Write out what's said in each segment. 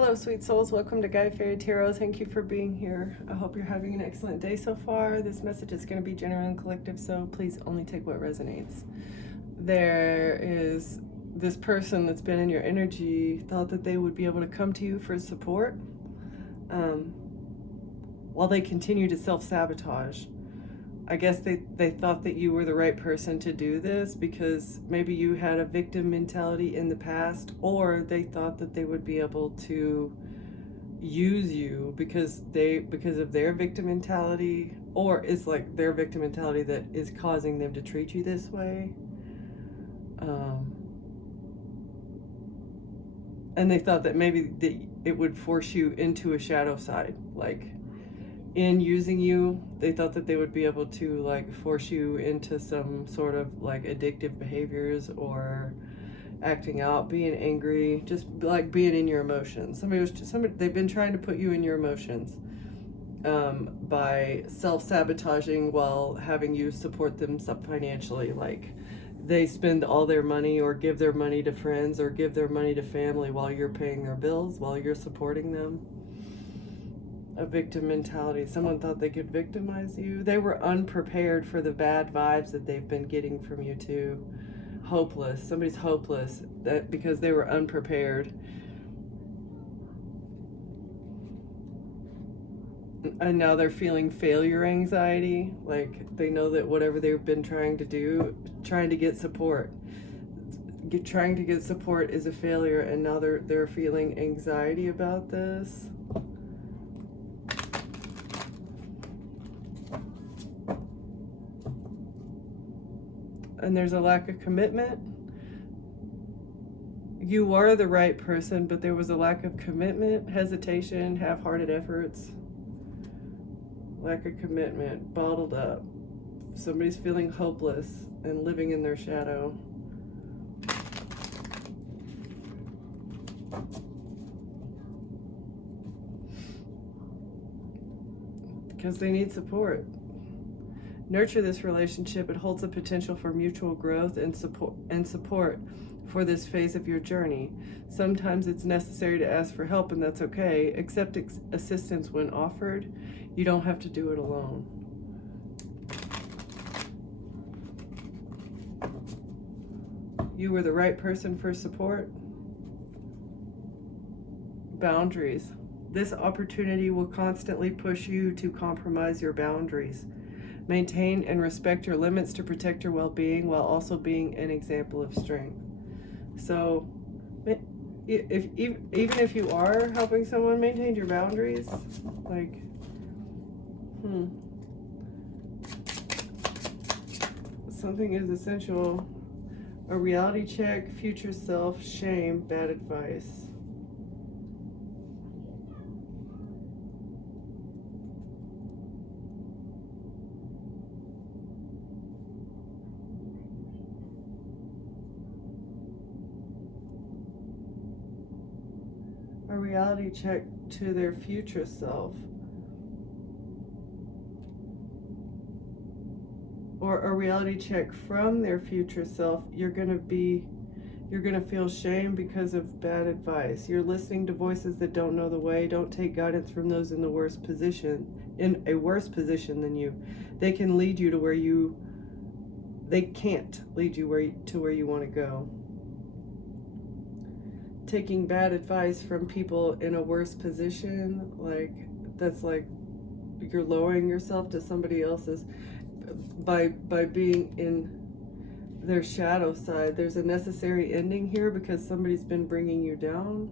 Hello, sweet souls. Welcome to Guide Fairy Tarot. Thank you for being here. I hope you're having an excellent day so far. This message is going to be general and collective, so please only take what resonates. There is this person that's been in your energy, thought that they would be able to come to you for support while they continue to self-sabotage. I guess they thought that you were the right person to do this because maybe you had a victim mentality in the past, or they thought that they would be able to use you because of their victim mentality, or it's like their victim mentality that is causing them to treat you this way. And they thought that maybe it would force you into a shadow side, like in using you, they thought that they would be able to like force you into some sort of like addictive behaviors or acting out, being angry, just like being in your emotions. They've been trying to put you in your emotions by self-sabotaging while having you support them financially. Like they spend all their money or give their money to friends or give their money to family while you're paying their bills, while you're supporting them. A victim mentality. Someone thought they could victimize you. They were unprepared for the bad vibes that they've been getting from you too. Hopeless. Somebody's hopeless because they were unprepared. And now they're feeling failure anxiety. Like they know that whatever they've been trying to do, trying to get support. Trying to get support is a failure, and now they're feeling anxiety about this. And there's a lack of commitment. You are the right person, but there was a lack of commitment, hesitation, half-hearted efforts. Lack of commitment, bottled up. Somebody's feeling hopeless and living in their shadow. Because they need support. Nurture this relationship. It holds the potential for mutual growth and support for this phase of your journey. Sometimes it's necessary to ask for help, and that's okay. Accept assistance when offered. You don't have to do it alone. You were the right person for support. Boundaries. This opportunity will constantly push you to compromise your boundaries. Maintain and respect your limits to protect your well-being while also being an example of strength. So, even if you are helping someone maintain your boundaries, like, something is essential. A reality check, future self, shame, bad advice. A reality check to their future self, or a reality check from their future self. You're gonna feel shame because of bad advice. You're listening to voices that don't know the way. Don't take guidance from those in a worse position than you. They can lead you to they can't lead you to where you want to go. Taking bad advice from people in a worse position, like that's like you're lowering yourself to somebody else's by being in their shadow side. There's a necessary ending here because somebody's been bringing you down.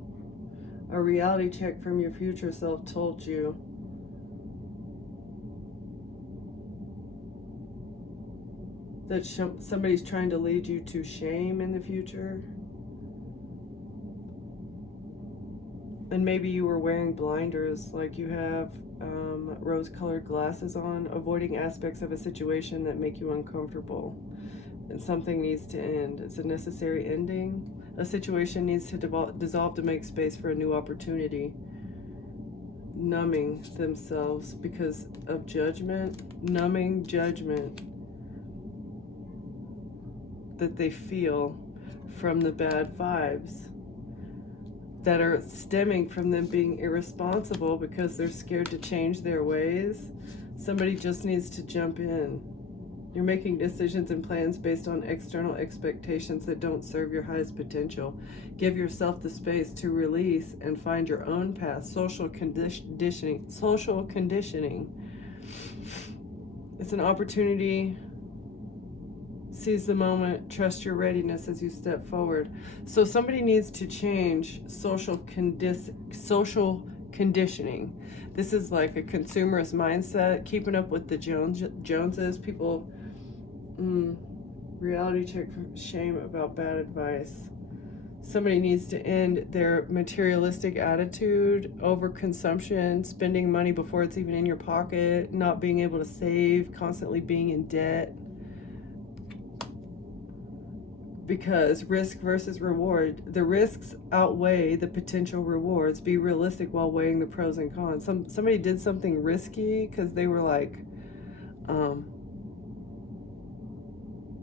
A reality check from your future self told you that somebody's trying to lead you to shame in the future. And maybe you were wearing blinders, like you have rose-colored glasses on, avoiding aspects of a situation that make you uncomfortable. And something needs to end. It's a necessary ending. A situation needs to dissolve to make space for a new opportunity. Numbing themselves because of judgment, numbing judgment that they feel from the bad vibes. that are stemming from them being irresponsible because they're scared to change their ways. Somebody just needs to jump in. You're making decisions and plans based on external expectations that don't serve your highest potential. Give yourself the space to release and find your own path. Social conditioning. Social conditioning. It's an opportunity. Seize the moment. Trust your readiness as you step forward. So somebody needs to change social conditioning. This is like a consumerist mindset, keeping up with the Joneses. People, reality check, shame about bad advice. Somebody needs to end their materialistic attitude, overconsumption, spending money before it's even in your pocket, not being able to save, constantly being in debt. Because risk versus reward, the risks outweigh the potential rewards. Be realistic while weighing the pros and cons. Somebody did something risky because they were like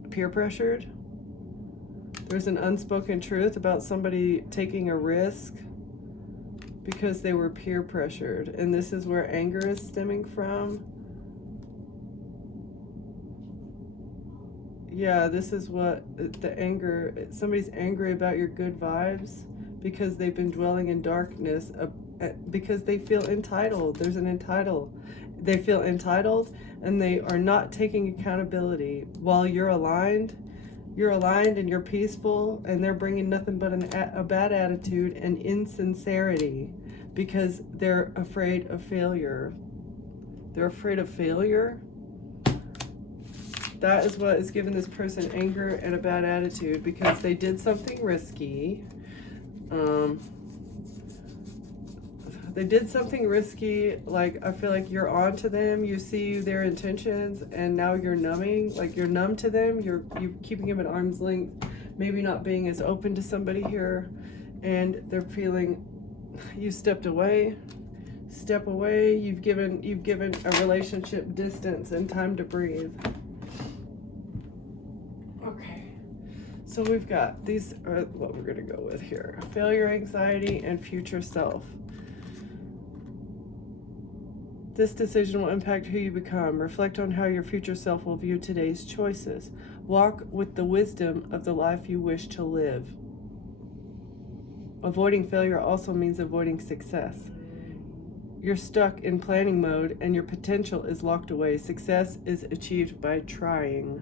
peer pressured. There's an unspoken truth about somebody taking a risk because they were peer pressured, and this is where anger is stemming from. Yeah, this is what the anger, somebody's angry about your good vibes because they've been dwelling in darkness, because they feel entitled. There's an they feel entitled, and they are not taking accountability. While you're aligned and you're peaceful, and they're bringing nothing but a bad attitude and insincerity because they're afraid of failure. They're afraid of failure. That is what is giving this person anger and a bad attitude because they did something risky. They did something risky. Like, I feel like you're on to them. You see their intentions, and now you're numbing. Like, you're numb to them. You're keeping them at arm's length. Maybe not being as open to somebody here, and they're feeling you stepped away. Step away. You've given a relationship distance and time to breathe. So we've got, these are what we're going to go with here. Failure, anxiety, and future self. This decision will impact who you become. Reflect on how your future self will view today's choices. Walk with the wisdom of the life you wish to live. Avoiding failure also means avoiding success. You're stuck in planning mode and your potential is locked away. Success is achieved by trying.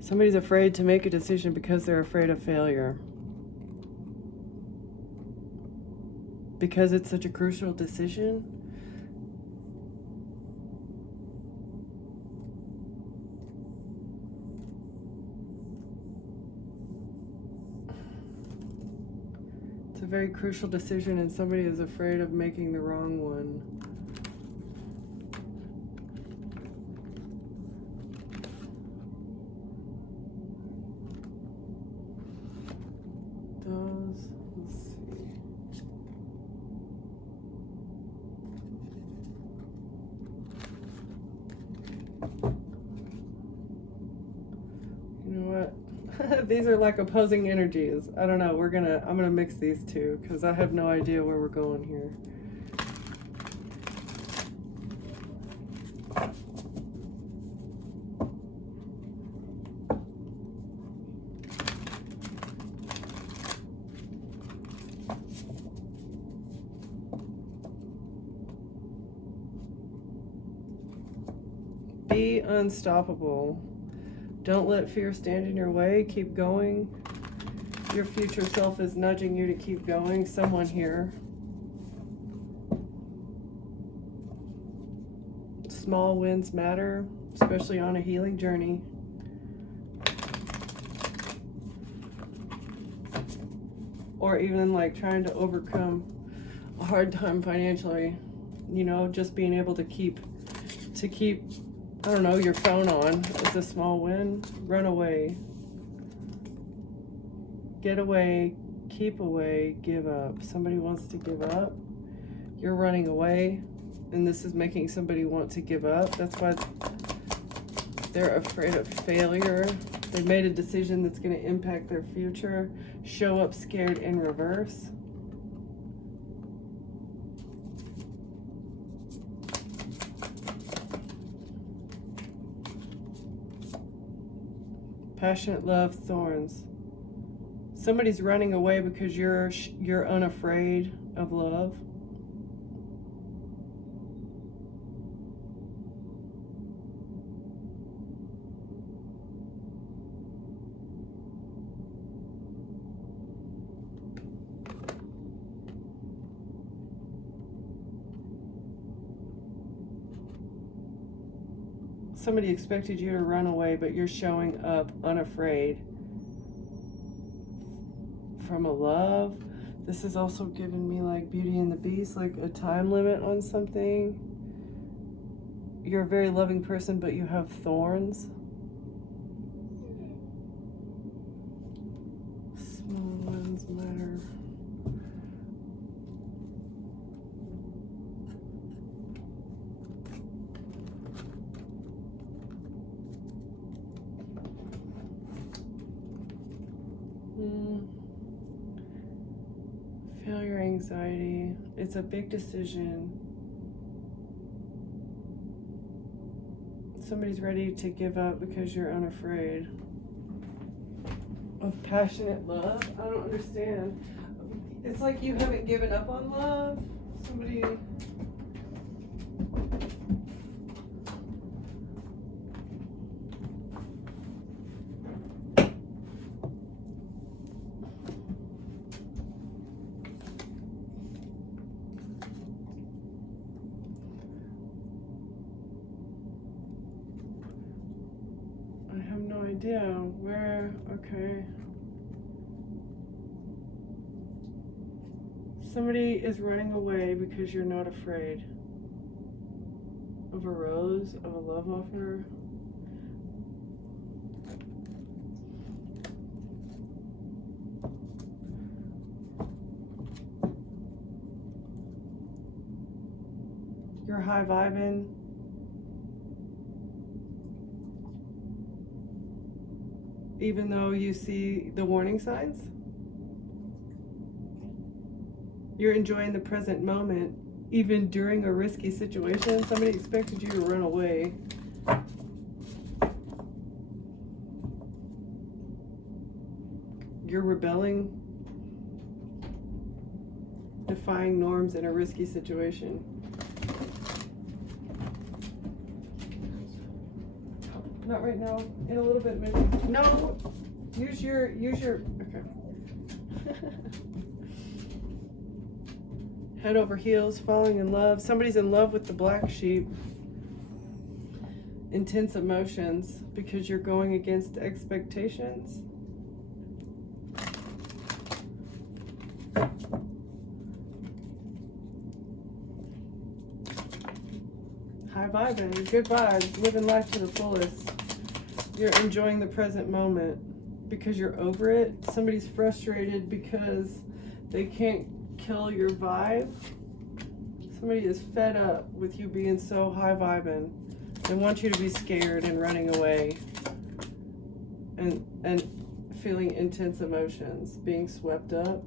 Somebody's afraid to make a decision because they're afraid of failure. Because it's such a crucial decision. It's a very crucial decision, and somebody is afraid of making the wrong one. Let's see. You know what? These are like opposing energies. I don't know. I'm gonna mix these two because I have no idea where we're going here. Be unstoppable. Don't let fear stand in your way. Keep going. Your future self is nudging you to keep going. Someone here. Small wins matter, especially on a healing journey. Or even like trying to overcome a hard time financially. You know, just being able to keep I don't know, your phone on is a small win. Run away. Get away. Keep away. Give up. Somebody wants to give up. You're running away. And this is making somebody want to give up. That's why they're afraid of failure. They made a decision that's going to impact their future. Show up scared in reverse. Passionate love, thorns. Somebody's running away because you're unafraid of love. Somebody expected you to run away, but you're showing up unafraid from a love. This is also giving me like Beauty and the Beast, like a time limit on something. You're a very loving person, but you have thorns. Small ones matter. Failure anxiety. It's a big decision. Somebody's ready to give up because you're unafraid of passionate love. I don't understand. It's like you haven't given up on love. Somebody... idea where, okay. Somebody is running away because you're not afraid of a rose, of a love offer. You're high vibing. Even though you see the warning signs, you're enjoying the present moment, even during a risky situation. Somebody expected you to run away. You're rebelling, defying norms in a risky situation. Not right now. In a little bit, maybe. No. Use your. Okay. Head over heels, falling in love. Somebody's in love with the black sheep. Intense emotions because you're going against expectations. High vibing, good vibes, living life to the fullest. You're enjoying the present moment because you're over it. Somebody's frustrated because they can't kill your vibe. Somebody is fed up with you being so high vibing. They want you to be scared and running away and feeling intense emotions, being swept up.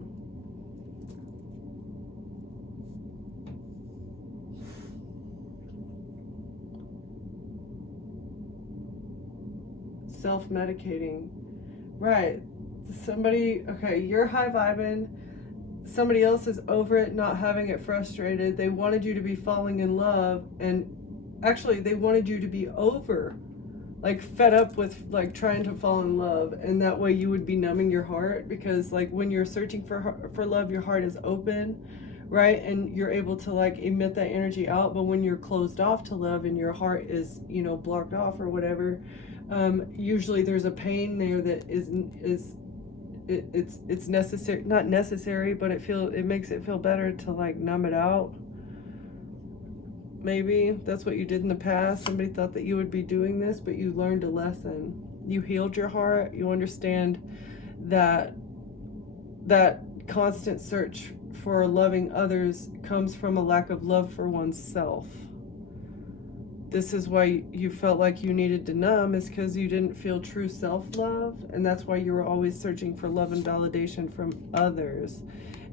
Self-medicating. Right. Somebody, okay, you're high vibing. Somebody else is over it, not having it, frustrated. They wanted you to be falling in love, and actually they wanted you to be over, like fed up with like trying to fall in love, and that way you would be numbing your heart, because like when you're searching for love, your heart is open, right? And you're able to like emit that energy out. But when you're closed off to love and your heart is, you know, blocked off or whatever, usually there's a pain there that it's necessary, not necessary, but it makes it feel better to like numb it out. Maybe that's what you did in the past. Somebody thought that you would be doing this, but you learned a lesson. You healed your heart. You understand that constant search for loving others comes from a lack of love for oneself. this is why you felt like you needed to numb, is because you didn't feel true self-love, and that's why you were always searching for love and validation from others,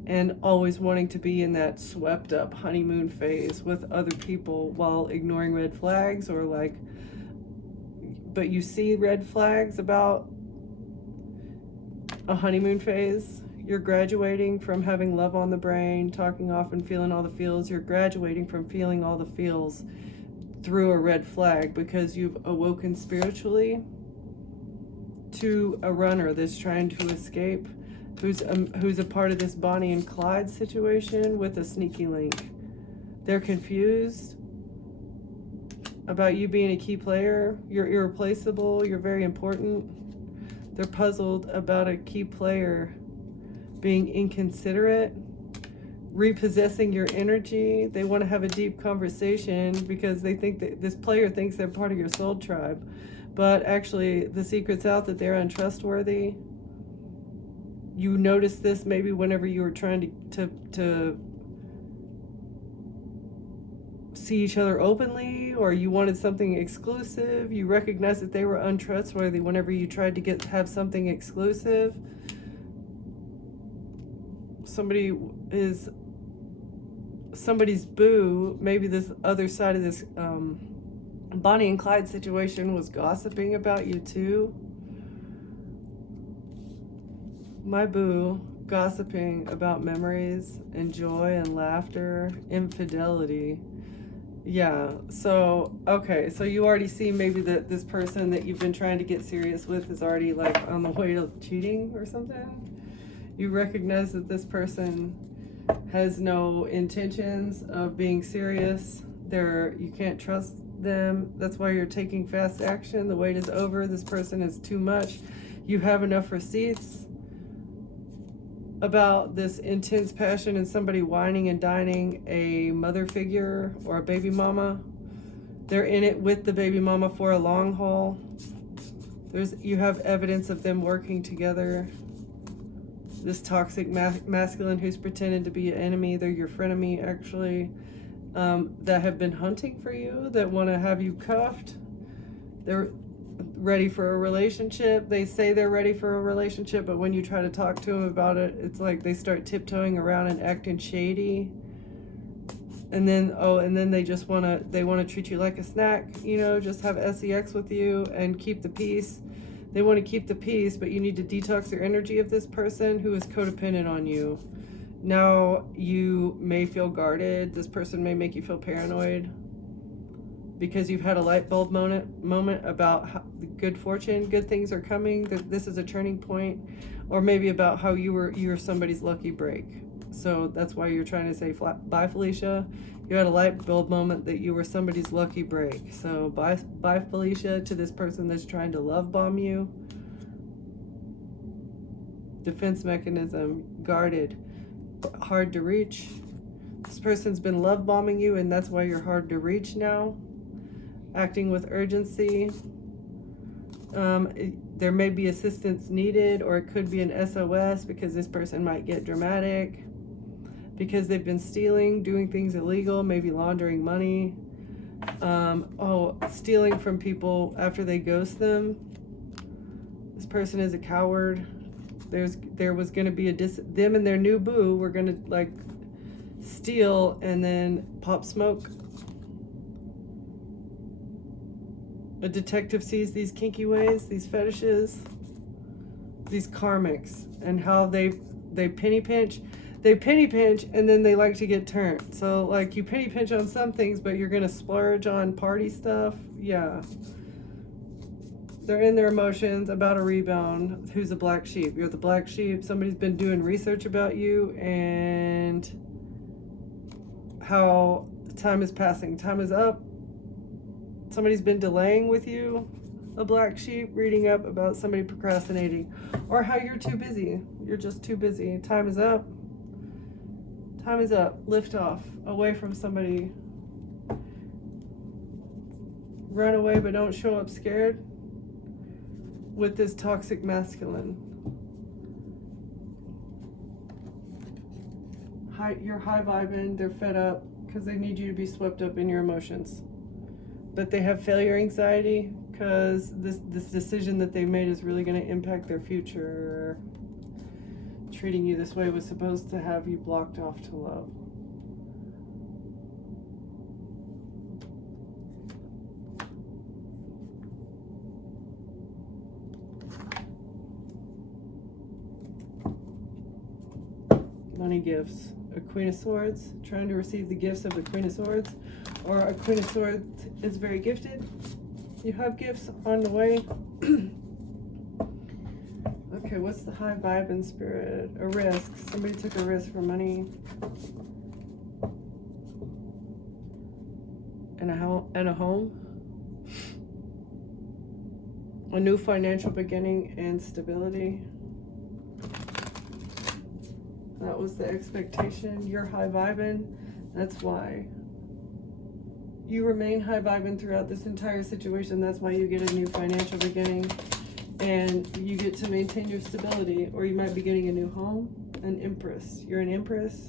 and always wanting to be in that swept up honeymoon phase with other people while ignoring red flags, or like, but you see red flags about a honeymoon phase. You're graduating from having love on the brain, talking off and feeling all the feels. You're graduating from feeling all the feels through a red flag, because you've awoken spiritually to a runner that's trying to escape, who's a part of this Bonnie and Clyde situation with a sneaky link. They're confused about you being a key player. You're irreplaceable. You're very important. They're puzzled about a key player being inconsiderate, repossessing your energy. They want to have a deep conversation because they think that this player thinks they're part of your soul tribe, but actually the secret's out that they're untrustworthy. You noticed this maybe whenever you were trying to see each other openly, or you wanted something exclusive. You recognized that they were untrustworthy whenever you tried to have something exclusive. Somebody is somebody's boo. Maybe this other side of this Bonnie and Clyde situation was gossiping about you too. My boo gossiping about memories and joy and laughter, infidelity. Yeah, so okay, so you already see maybe that this person that you've been trying to get serious with is already like on the way to cheating or something. You recognize that this person has no intentions of being serious. You can't trust them. That's why you're taking fast action. The wait is over. This person is too much. You have enough receipts about this intense passion and somebody whining and dining a mother figure or a baby mama. They're in it with the baby mama for a long haul. You have evidence of them working together. This toxic masculine who's pretending to be an enemy, they're your frenemy actually, that have been hunting for you, that want to have you cuffed. They're ready for a relationship. They say they're ready for a relationship, but when you try to talk to them about it, it's like they start tiptoeing around and acting shady. And then they just want to treat you like a snack, just have sex with you and keep the peace. They want to keep the peace, but you need to detox your energy of this person who is codependent on you. Now you may feel guarded. This person may make you feel paranoid because you've had a light bulb moment about how good fortune, good things are coming, that this is a turning point, or maybe about how you were somebody's lucky break. So that's why you're trying to say bye, Felicia. You had a light bulb moment that you were somebody's lucky break. So bye, Felicia, to this person that's trying to love bomb you. Defense mechanism, guarded, hard to reach. This person's been love bombing you, and that's why you're hard to reach now. Acting with urgency. There may be assistance needed, or it could be an SOS because this person might get dramatic because they've been stealing, doing things illegal, maybe laundering money, stealing from people after they ghost them. This person is a coward. There was going to be them and their new boo were going to steal and then pop smoke. A detective sees these kinky ways, these fetishes, these karmics, and how they penny pinch. They penny pinch and then they like to get turned. So you penny pinch on some things, but you're gonna splurge on party stuff. Yeah. They're in their emotions about a rebound. Who's a black sheep? You're the black sheep. Somebody's been doing research about you and how time is passing. Time is up. Somebody's been delaying with you, a black sheep, reading up about somebody procrastinating, or how you're too busy. You're just too busy. Time is up. Time is up. Lift off. Away from somebody. Run away, but don't show up scared with this toxic masculine. You're high vibing. They're fed up because they need you to be swept up in your emotions. but they have failure anxiety because this decision that they made is really going to impact their future. Treating you this way was supposed to have you blocked off to love. Money gifts. A Queen of Swords, trying to receive the gifts of the Queen of Swords, or a Queen of Swords is very gifted. You have gifts on the way. Okay, what's the high vibe in spirit? A risk. Somebody took a risk for money. And a home. A new financial beginning and stability. That was the expectation. You're high vibing. That's why. You remain high vibing throughout this entire situation. That's why you get a new financial beginning. And you get to maintain your stability. Or you might be getting a new home. An Empress. You're an Empress.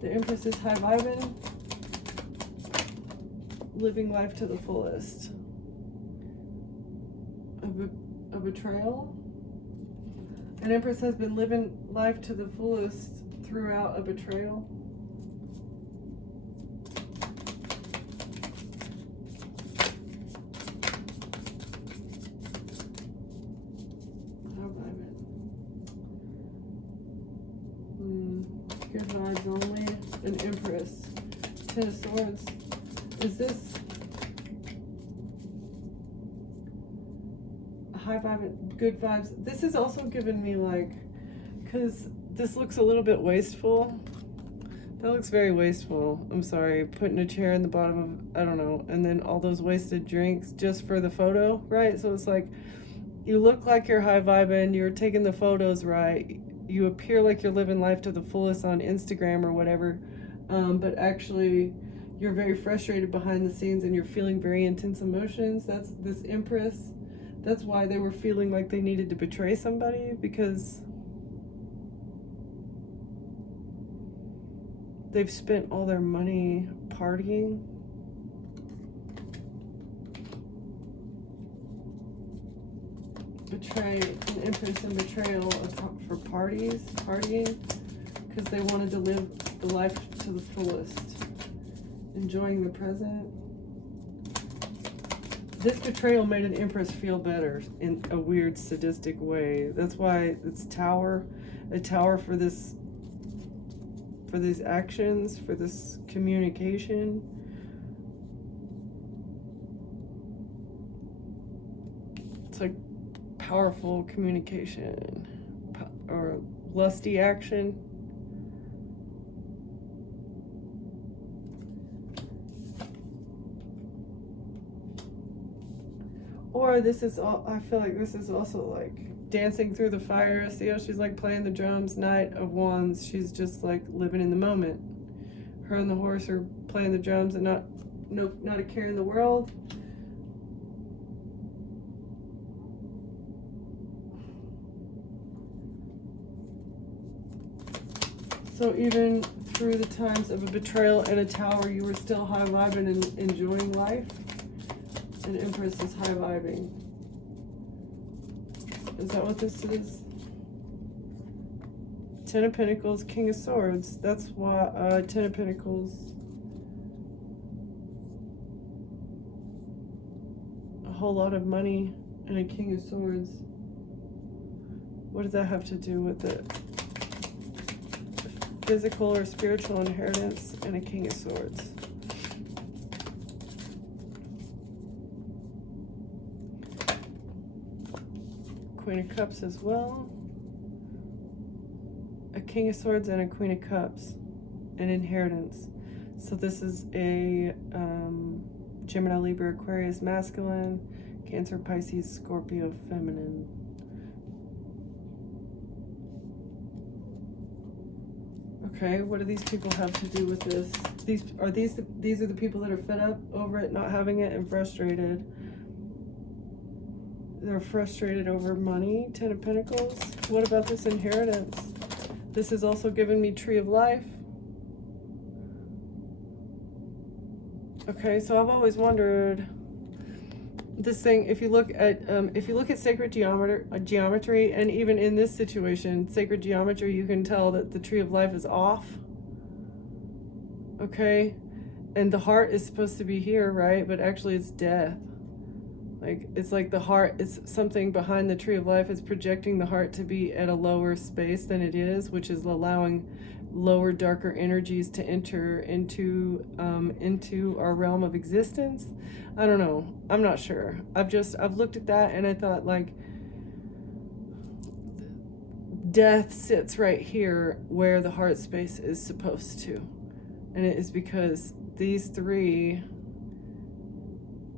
The Empress is high vibing. Living life to the fullest. A betrayal. An Empress has been living life to the fullest throughout a betrayal. How vibing. Good vibes only. An Empress. Ten of Swords. Is this high vibe, good vibes? This is also giving me like, because this looks a little bit wasteful. That looks very wasteful. I'm sorry. Putting a chair in the bottom of, I don't know, and then all those wasted drinks just for the photo, right? So it's like, you look like you're high vibing, you're taking the photos right, you appear like you're living life to the fullest on Instagram or whatever, but actually you're very frustrated behind the scenes and you're feeling very intense emotions. That's this Empress. That's why they were feeling like they needed to betray somebody, because they've spent all their money partying. Betray, an Empress and betrayal for partying, because they wanted to live the life to the fullest, enjoying the present. This betrayal made an Empress feel better in a weird sadistic way. That's why it's Tower, a tower for this, for these actions, for this communication. It's like powerful communication or lusty action. Or this is all, I feel like this is also like dancing through the fire. See how she's like playing the drums, Knight of Wands. She's just like living in the moment. Her and the horse are playing the drums and not a care in the world. So even through the times of a betrayal and a tower, you were still high vibing and enjoying life. And Empress is high vibing. Is that what this is? Ten of Pentacles, King of Swords. That's why Ten of Pentacles. A whole lot of money and a King of Swords. What does that have to do with it? Physical or spiritual inheritance and a King of Swords. Queen of Cups as well. A King of Swords and a Queen of Cups. An inheritance. So this is a Gemini, Libra, Aquarius masculine, Cancer, Pisces, Scorpio feminine. Okay, what do these people have to do with this? These are the people that are fed up over it, not having it, and frustrated. They're frustrated over money. Ten of Pentacles. What about this inheritance? This is also giving me Tree of Life. Okay, so I've always wondered this thing. If you look at sacred geometry, and even in this situation, sacred geometry, you can tell that the tree of life is off. Okay, and the heart is supposed to be here, right? But actually, it's death. Like, it's like the heart is something behind the tree of life is projecting the heart to be at a lower space than it is, which is allowing lower, darker energies to enter into our realm of existence. I don't know. I'm not sure. I've looked at that and I thought, like, death sits right here where the heart space is supposed to. And it is because these three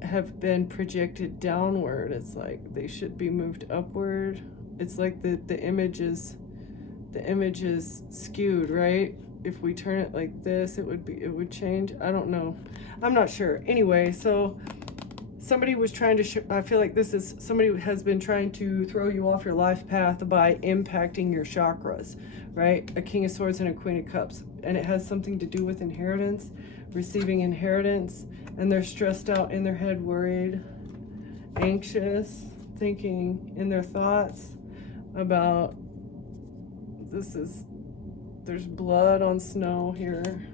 have been projected downward. It's like they should be moved upward. It's like the image is skewed, right? If we turn it like this, it would change. I don't know. I'm not sure. Anyway, so somebody was trying to I feel like somebody has been trying to throw you off your life path by impacting your chakras, right? A King of Swords and a Queen of Cups, and it has something to do with inheritance, receiving inheritance, and they're stressed out in their head, worried, anxious, thinking in their thoughts about there's blood on snow here.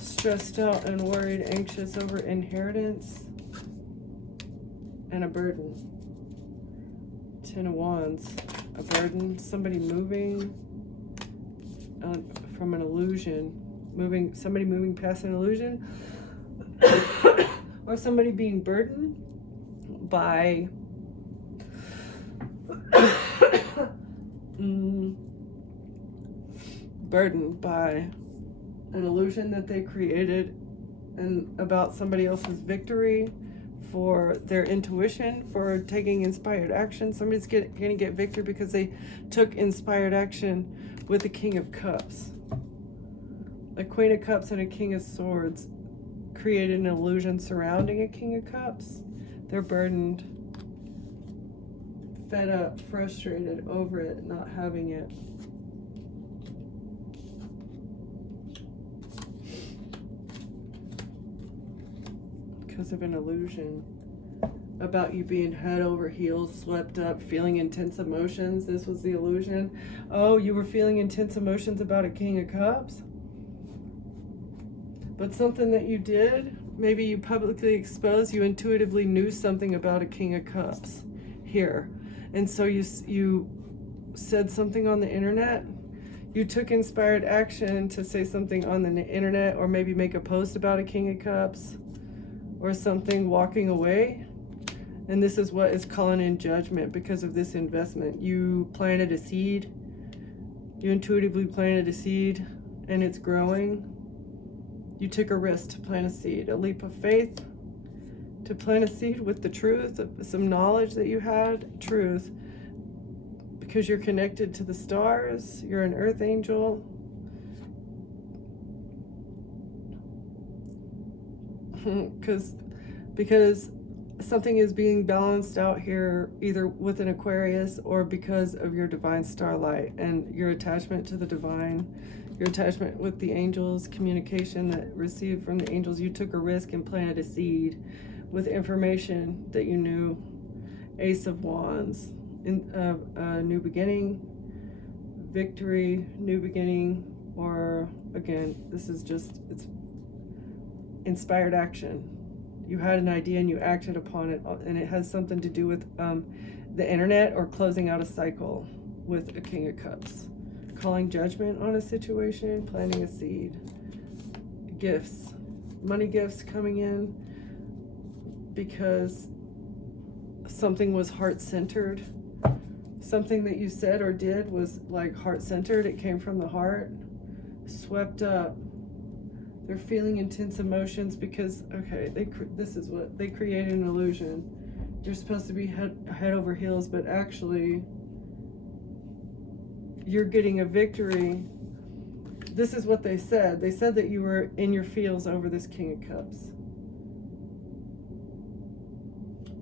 Stressed out and worried, anxious over inheritance and a burden. 10 of Wands, a burden, somebody moving from an illusion, somebody moving past an illusion, or somebody being burdened by an illusion that they created and about somebody else's victory, for their intuition, for taking inspired action. Somebody's going to get victory because they took inspired action with the King of Cups. A Queen of Cups and a King of Swords created an illusion surrounding a King of Cups. They're burdened, fed up, frustrated over it, not having it. Because of an illusion about you being head over heels, swept up, feeling intense emotions. This was the illusion. Oh, you were feeling intense emotions about a King of Cups? But something that you did, maybe you publicly exposed, you intuitively knew something about a King of Cups here. And so you said something on the internet. You took inspired action to say something on the internet, or maybe make a post about a King of Cups or something, walking away. And this is what is calling in judgment because of this investment. You planted a seed. You intuitively planted a seed and it's growing. You took a risk to plant a seed, a leap of faith to plant a seed with the truth, some knowledge that you had, truth, because you're connected to the stars, you're an earth angel. Because something is being balanced out here, either with an Aquarius or because of your divine starlight and your attachment to the divine, your attachment with the angels, communication that received from the angels. You took a risk and planted a seed with information that you knew. Ace of Wands, new beginning, victory, new beginning, or again, this is just, it's inspired action. You had an idea and you acted upon it, and it has something to do with the internet or closing out a cycle with a King of Cups. Calling judgment on a situation, planting a seed. Gifts, money gifts coming in because something was heart-centered. Something that you said or did was like heart-centered. It came from the heart. Swept up. They're feeling intense emotions because, okay, this is what they created, an illusion. You're supposed to be head over heels, but actually you're getting a victory. This is what they said. They said that you were in your feels over this King of Cups.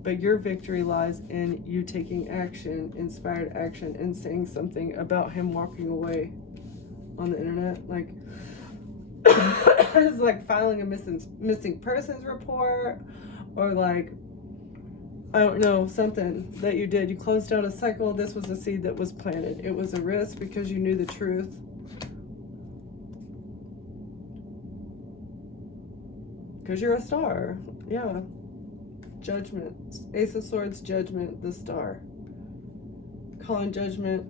But your victory lies in you taking action, inspired action, and saying something about him walking away on the internet. Like, It's like filing a missing persons report, or like, I don't know, something that you did. You closed out a cycle. This was a seed that was planted. It was a risk because you knew the truth. Because you're a star. Yeah. Judgment. Ace of Swords, Judgment, the star. Calling judgment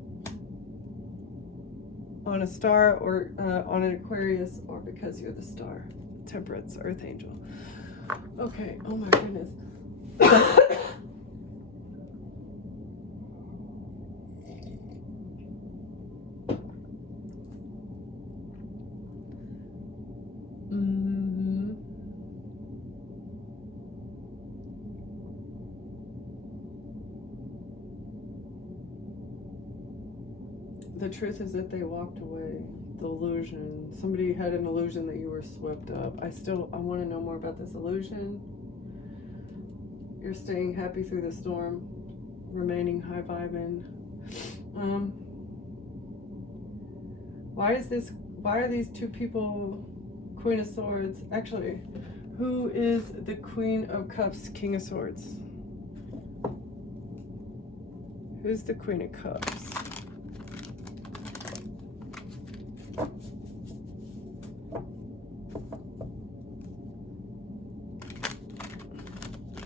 on a star, or on an Aquarius, or because you're the star. Temperance, Earth Angel. Okay, oh my goodness. The truth is that they walked away. The illusion. Somebody had an illusion that you were swept up. I want to know more about this illusion. You're staying happy through the storm, remaining high vibing. Why are these two people Queen of Swords? Actually, who is the Queen of Cups, King of Swords? Who's the Queen of Cups?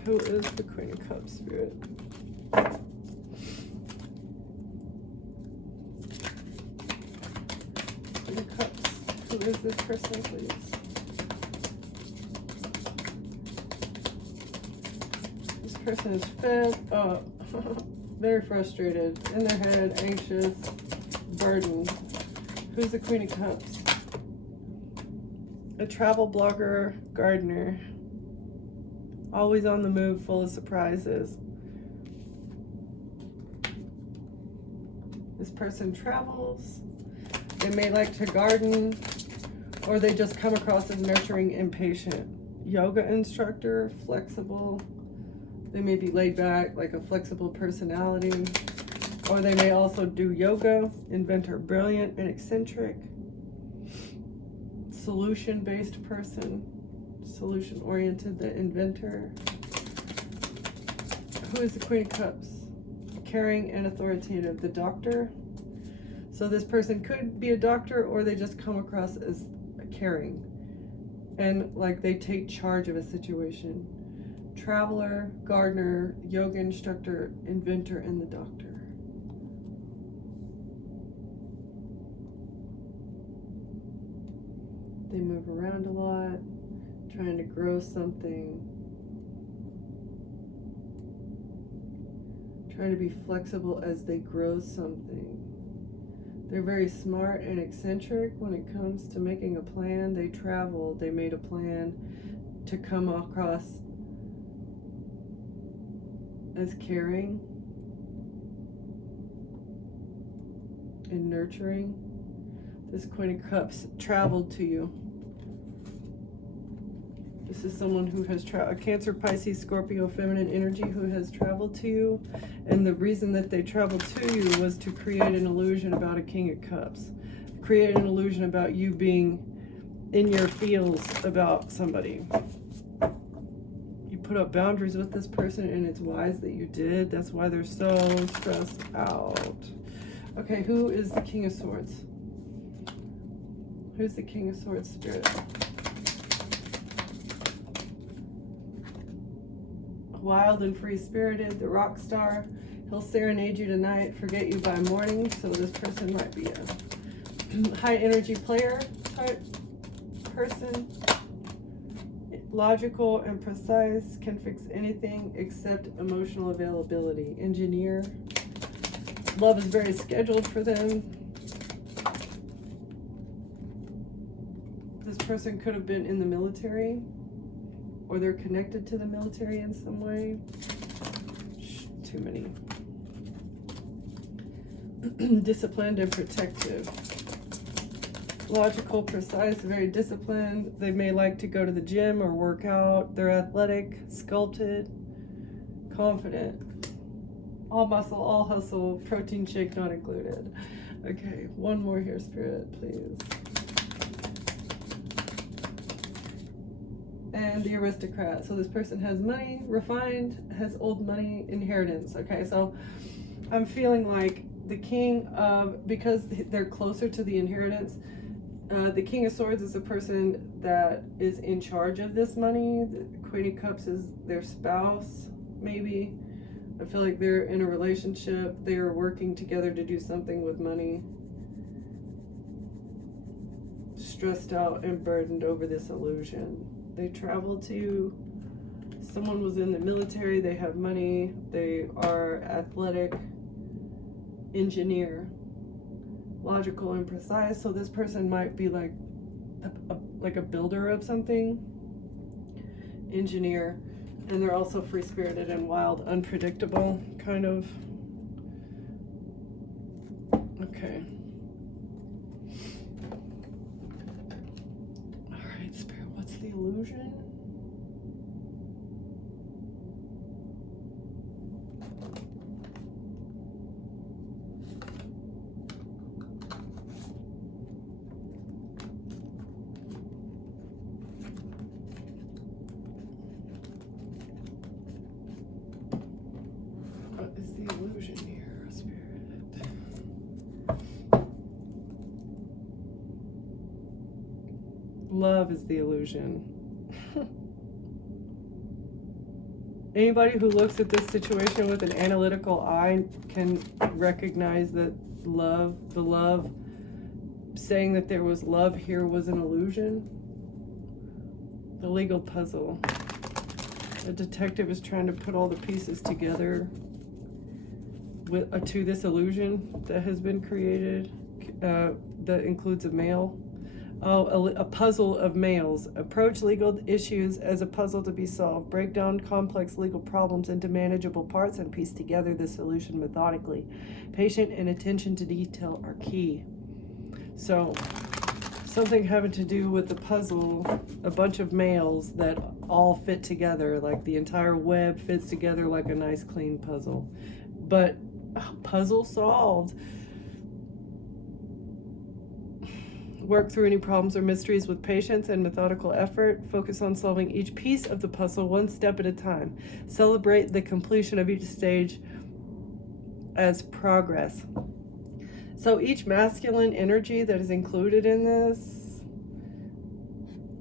Who is the Queen of Cups, Spirit? Queen of Cups. Who is this person, please? This person is fed up, very frustrated, in their head, anxious, burdened. Who's the Queen of Cups? A travel blogger, gardener. Always on the move, full of surprises. This person travels. They may like to garden, or they just come across as nurturing and patient. Yoga instructor, flexible. They may be laid back, like a flexible personality. Or they may also do yoga. Inventor, brilliant and eccentric. Solution-based person. Solution-oriented, the inventor. Who is the Queen of Cups? Caring and authoritative, the doctor. So this person could be a doctor, or they just come across as caring and like they take charge of a situation. Traveler, gardener, yoga instructor, inventor, and the doctor. They move around a lot, trying to grow something, trying to be flexible as they grow something. They're very smart and eccentric when it comes to making a plan. They traveled, they made a plan to come across as caring and nurturing. This Queen of Cups traveled to you. This is someone who has a Cancer, Pisces, Scorpio, feminine energy who has traveled to you. And the reason that they traveled to you was to create an illusion about a King of Cups. Create an illusion about you being in your feels about somebody. You put up boundaries with this person, and it's wise that you did. That's why they're so stressed out. Okay, who is the King of Swords? Who's the King of Swords, Spirit? Wild and free-spirited, the rock star. He'll serenade you tonight, forget you by morning. So this person might be a high-energy player type person. Logical and precise, can fix anything except emotional availability. Engineer. Love is very scheduled for them. This person could have been in the military, or they're connected to the military in some way. Too many. Disciplined and protective. Logical, precise, very disciplined. They may like to go to the gym or work out. They're athletic, sculpted, confident. All muscle, all hustle, protein shake not included. Okay, one more here, Spirit, please. and the aristocrat. So this person has money, refined, has old money, inheritance. Okay, so I'm feeling like the king of, because they're closer to the inheritance, the King of Swords is the person that is in charge of this money. The Queen of Cups is their spouse, maybe. I feel like they're in a relationship. They are working together to do something with money. Stressed out and burdened over this illusion. They traveled to, someone was in the military, they have money, they are athletic, engineer, logical and precise. So this person might be like a builder of something, engineer, and they're also free-spirited and wild, unpredictable, kind of. Okay. All right, Spirit, what's the illusion? What is the illusion here, Spirit? Love is the illusion. Anybody who looks at this situation with an analytical eye can recognize that love, the love, saying that there was love here was an illusion. The legal puzzle. The detective is trying to put all the pieces together with, to this illusion that has been created, that includes a male. Oh, a puzzle of males. Approach legal issues as a puzzle to be solved. Break down complex legal problems into manageable parts and piece together the solution methodically. Patience and attention to detail are key. So, something having to do with the puzzle, a bunch of males that all fit together, like the entire web fits together like a nice clean puzzle. But, puzzle solved. Work through any problems or mysteries with patience and methodical effort. Focus on solving each piece of the puzzle one step at a time. Celebrate the completion of each stage as progress. So each masculine energy that is included in this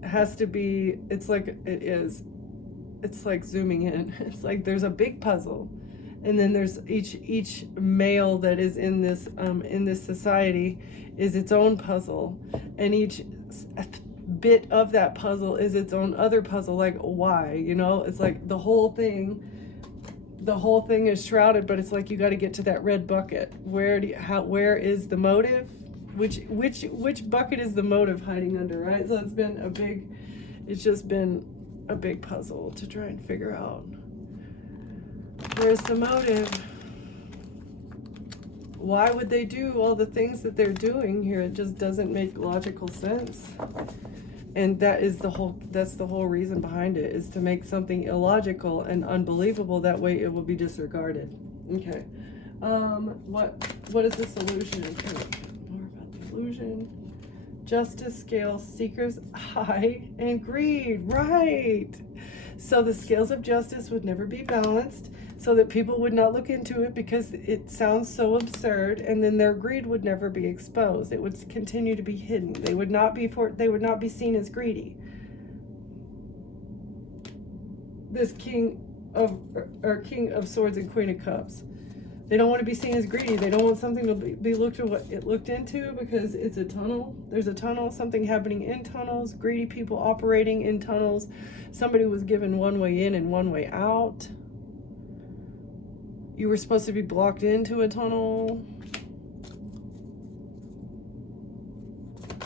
has to be, it's like zooming in. It's like there's a big puzzle, and then there's each male that is in this society is its own puzzle, and each bit of that puzzle is its own other puzzle. Like, why? You know, it's like the whole thing is shrouded, but it's like you got to get to that red bucket. Where is the motive? Which bucket is the motive hiding under, right? So it's just been a big puzzle to try and figure out. Where's the motive? Why would they do all the things that they're doing here? It just doesn't make logical sense. And that's the whole reason behind it, is to make something illogical and unbelievable. That way it will be disregarded. Okay. What is the solution? More about the illusion. Justice, scale, seeker's eye, and greed. Right. So the scales of justice would never be balanced, so that people would not look into it because it sounds so absurd, and then their greed would never be exposed. It would continue to be hidden. They would not be seen as greedy. This King of Swords and Queen of Cups. They don't want to be seen as greedy. They don't want something to be looked into because it's a tunnel. There's a tunnel, something happening in tunnels, greedy people operating in tunnels. Somebody was given one way in and one way out. You were supposed to be blocked into a tunnel.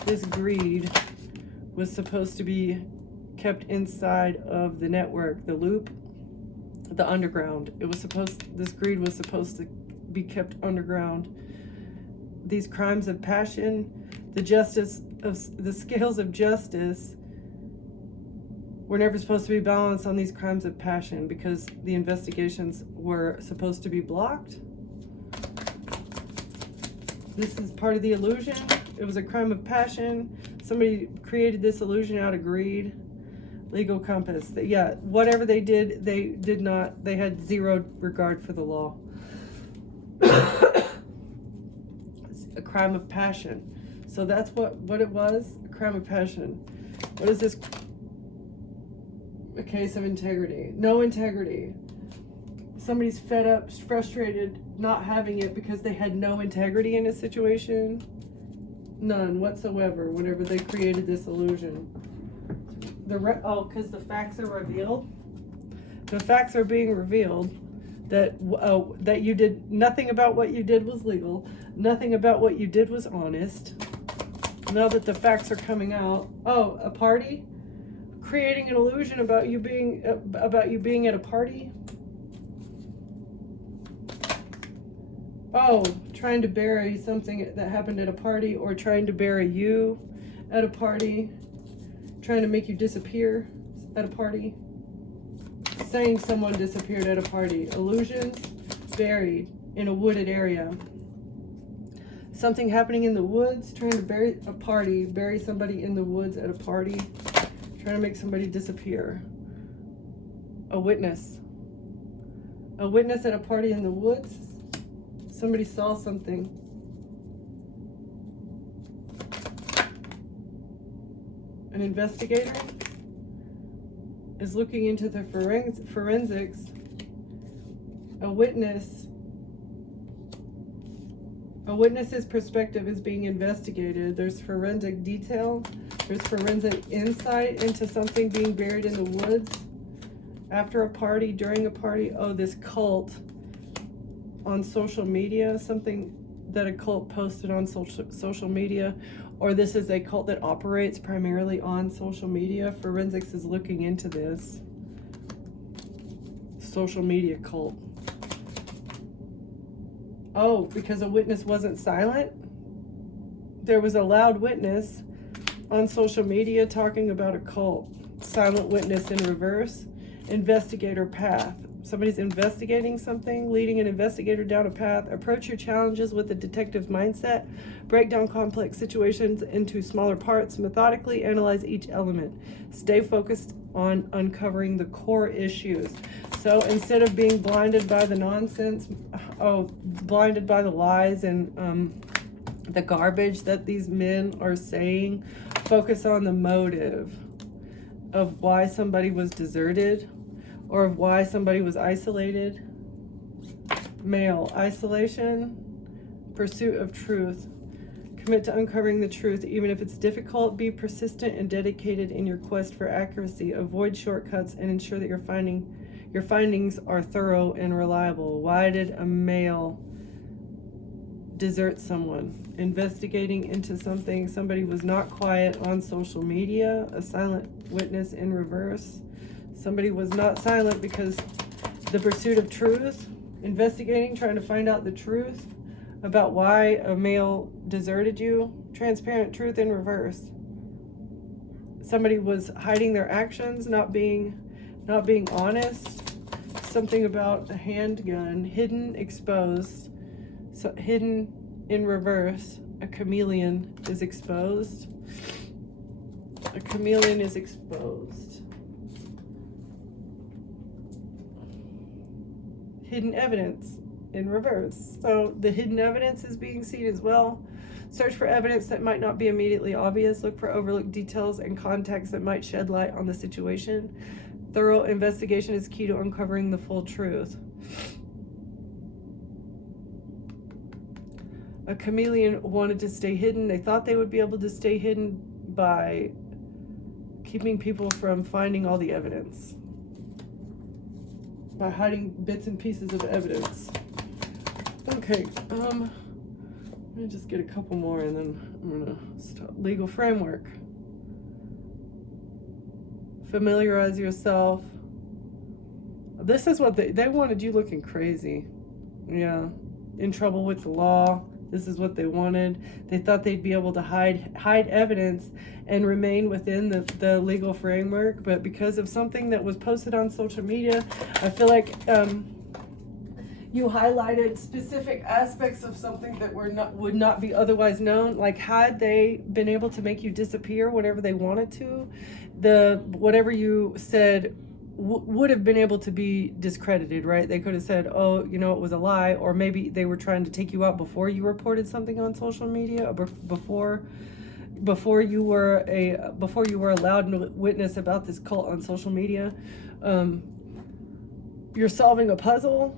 This greed was supposed to be kept inside of the network, the loop, the underground. This greed was supposed to be kept underground. These crimes of passion, the scales of justice were never supposed to be balanced on these crimes of passion because the investigations were supposed to be blocked. This is part of the illusion. It was a crime of passion. Somebody created this illusion out of greed. Legal compass. Yeah, whatever they did, they had zero regard for the law. It's a crime of passion. So that's what it was, a crime of passion. What is this? A case of integrity. No integrity. Somebody's fed up, frustrated, not having it because they had no integrity in a situation. None whatsoever whenever they created this illusion. Because the facts are revealed. The facts are being revealed that you did nothing about what you did was legal. Nothing about what you did was honest. Now that the facts are coming out, a party, creating an illusion about you being at a party. Trying to bury something that happened at a party, or trying to bury you at a party, trying to make you disappear at a party, saying someone disappeared at a party. Illusions buried in a wooded area. Something happening in the woods, trying to bury somebody in the woods at a party, trying to make somebody disappear. A witness at a party in the woods. Somebody saw something. An investigator is looking into the forensics. A witness's perspective is being investigated. There's forensic detail. There's forensic insight into something being buried in the woods after a party, during a party. This cult on social media, something that a cult posted on social media, or this is a cult that operates primarily on social media. Forensics is looking into this social media cult. Because a witness wasn't silent. There was a loud witness on social media talking about a cult. Silent witness in reverse. Investigator path. Somebody's investigating something, leading an investigator down a path. Approach your challenges with a detective mindset. Break down complex situations into smaller parts. Methodically analyze each element. Stay focused on uncovering the core issues. So instead of being blinded by the nonsense, blinded by the lies and the garbage that these men are saying, focus on the motive of why somebody was deserted, or of why somebody was isolated. Male, isolation, pursuit of truth. Commit to uncovering the truth, even if it's difficult. Be persistent and dedicated in your quest for accuracy. Avoid shortcuts and ensure that your findings are thorough and reliable. Why did a male desert someone? Investigating into something. Somebody was not quiet on social media. A silent witness in reverse. Somebody was not silent because the pursuit of truth, investigating, trying to find out the truth about why a male deserted you. Transparent truth in reverse. Somebody was hiding their actions, not being honest. Something about a handgun, hidden, exposed. So hidden in reverse. A chameleon is exposed. A chameleon is exposed. Hidden evidence in reverse. So the hidden evidence is being seen as well. Search for evidence that might not be immediately obvious. Look for overlooked details and context that might shed light on the situation. Thorough investigation is key to uncovering the full truth. A chameleon wanted to stay hidden. They thought they would be able to stay hidden by keeping people from finding all the evidence. By hiding bits and pieces of evidence. Okay, let me just get a couple more and then I'm gonna stop. Legal framework. Familiarize yourself. This is what they wanted you looking crazy. Yeah, in trouble with the law. This is what they wanted. They thought they'd be able to hide evidence and remain within the legal framework, but because of something that was posted on social media, I feel like you highlighted specific aspects of something that would not be otherwise known. Like, had they been able to make you disappear whenever they wanted to, the whatever you said would have been able to be discredited, right? They could have said, oh, you know, it was a lie, or maybe they were trying to take you out before you reported something on social media, or before you were allowed to witness about this cult on social media. You're solving a puzzle.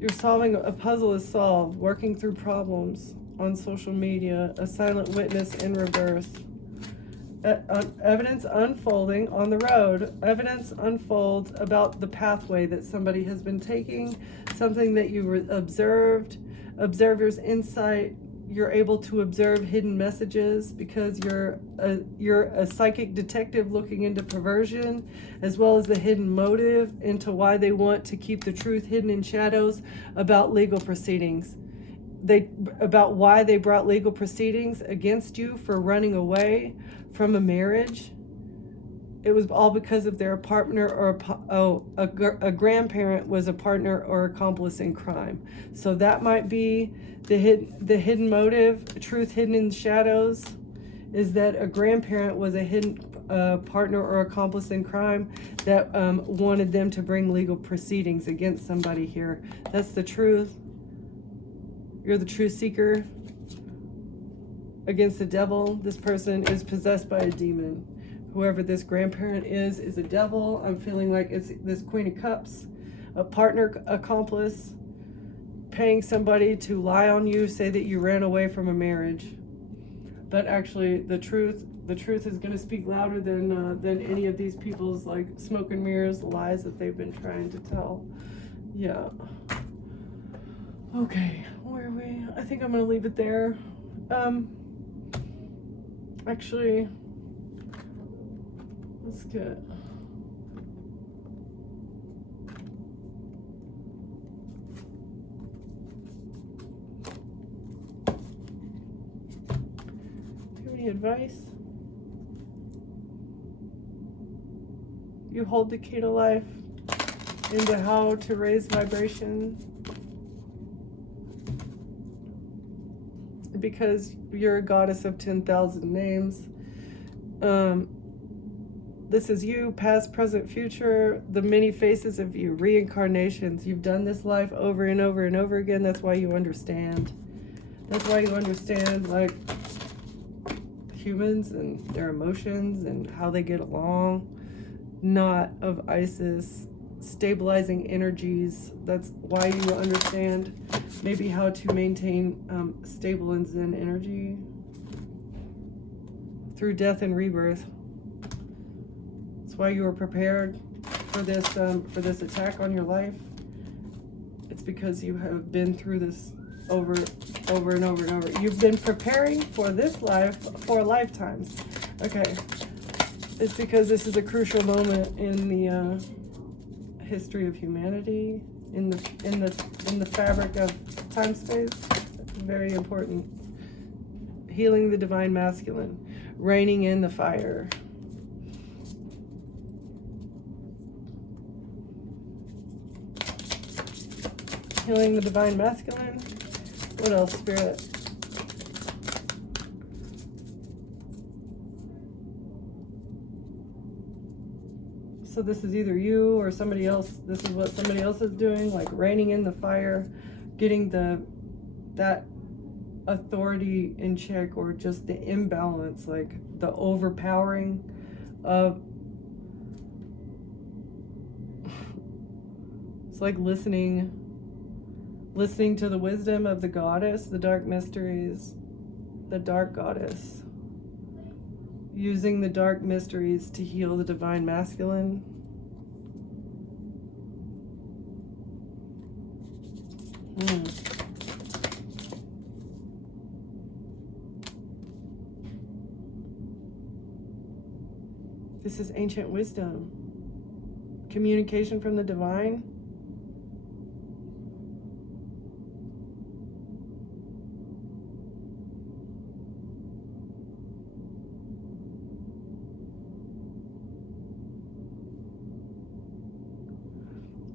Is solved, working through problems on social media, a silent witness in reverse. Evidence unfolding on the road. Evidence unfolds about the pathway that somebody has been taking, something that you observed, observer's insight. You're able to observe hidden messages because you're a psychic detective looking into perversion, as well as the hidden motive into why they want to keep the truth hidden in shadows about legal proceedings. About why they brought legal proceedings against you for running away from a marriage. It was all because of their partner or a grandparent was a partner or accomplice in crime. So that might be the hidden motive. Truth hidden in shadows is that a grandparent was a hidden partner or accomplice in crime that wanted them to bring legal proceedings against somebody here. That's the truth. You're the truth seeker against the devil. This person is possessed by a demon. Whoever this grandparent is a devil. I'm feeling like it's this Queen of Cups, a partner, accomplice, paying somebody to lie on you, say that you ran away from a marriage. But actually, the truth is going to speak louder than any of these people's like smoke and mirrors lies that they've been trying to tell. Yeah. Okay, where are we? I think I'm going to leave it there. Actually, let's get... Do you have any advice? You hold the key to life into how to raise vibration, because you're a goddess of 10,000 names. This is you, past, present, future, the many faces of you, reincarnations. You've done this life over and over and over again. That's why you understand. That's why you understand, like, humans and their emotions and how they get along. Not of Isis, stabilizing energies. That's why you understand maybe how to maintain stable and zen energy through death and rebirth. That's why you were prepared for this attack on your life. It's because you have been through this over and over and over. You've been preparing for this life for lifetimes. Okay, it's because this is a crucial moment in the history of humanity, in the fabric of time space. Very important. Healing the divine masculine, reining in the fire. Healing the divine masculine. What else, Spirit? So this is either you or somebody else. This is what somebody else is doing, like reining in the fire, getting that authority in check, or just the imbalance, like the overpowering of... It's like listening to the wisdom of the goddess, the dark mysteries, the dark goddess, using the dark mysteries to heal the divine masculine. This is ancient wisdom, communication from the divine.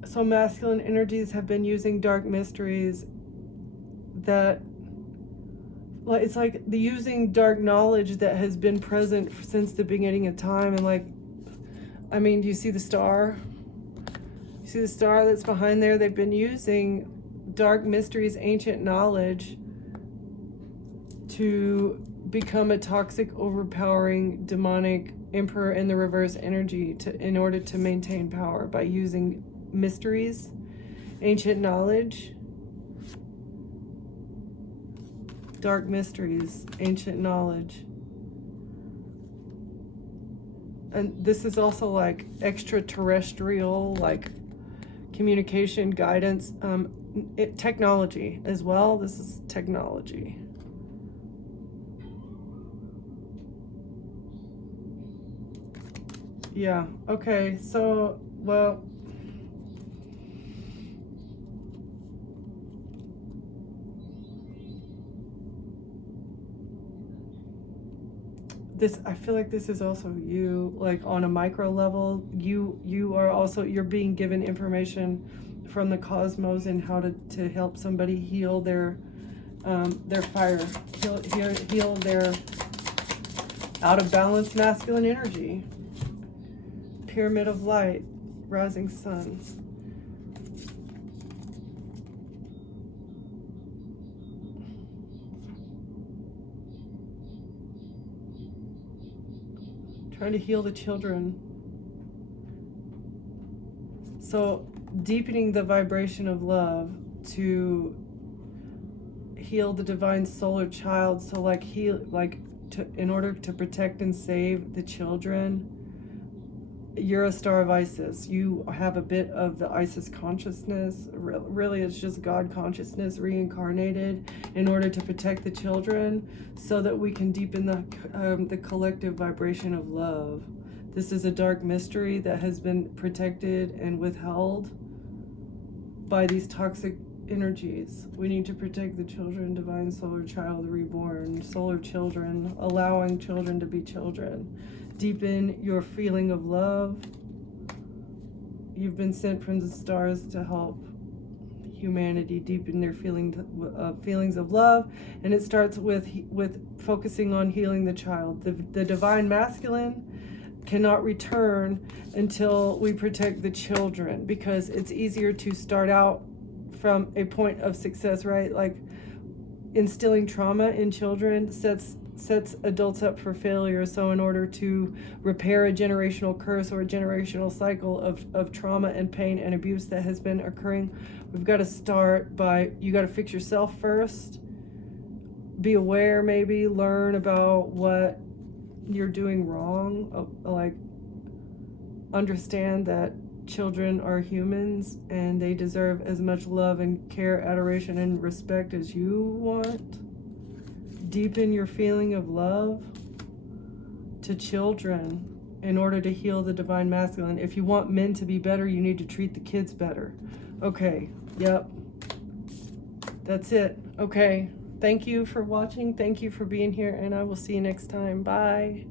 So masculine energies have been using dark mysteries that like it's like the using dark knowledge that has been present since the beginning of time. And like, I mean, do you see the star? You see the star that's behind there? They've been using dark mysteries, ancient knowledge to become a toxic, overpowering, demonic emperor in the reverse energy in order to maintain power by using mysteries, ancient knowledge, dark mysteries, ancient knowledge. And this is also like extraterrestrial, like communication, guidance, technology as well. This is technology. Yeah, okay, so, well, this, I feel like this is also you, like on a micro level. You are also, you're being given information from the cosmos and how to help somebody heal their fire, heal their out of balance masculine energy. Pyramid of light, rising sun. Trying to heal the children. So deepening the vibration of love to heal the divine solar child. So like in order to protect and save the children. You're a star of Isis. You have a bit of the Isis consciousness. Really, it's just God consciousness reincarnated in order to protect the children so that we can deepen the collective vibration of love. This is a dark mystery that has been protected and withheld by these toxic energies. We need to protect the children, divine solar child, reborn, solar children, allowing children to be children. Deepen your feeling of love. You've been sent from the stars to help humanity deepen their feelings of love, and it starts with focusing on healing the child. The divine masculine cannot return until we protect the children, because it's easier to start out from a point of success, right? Like instilling trauma in children sets adults up for failure. So in order to repair a generational curse or a generational cycle of trauma and pain and abuse that has been occurring, we've got to start by, you got to fix yourself first, be aware, maybe learn about what you're doing wrong, like understand that children are humans and they deserve as much love and care, adoration, and respect as you want. Deepen your feeling of love to children in order to heal the divine masculine. If you want men to be better, you need to treat the kids better. Okay, yep. That's it. Okay, thank you for watching. Thank you for being here, and I will see you next time. Bye.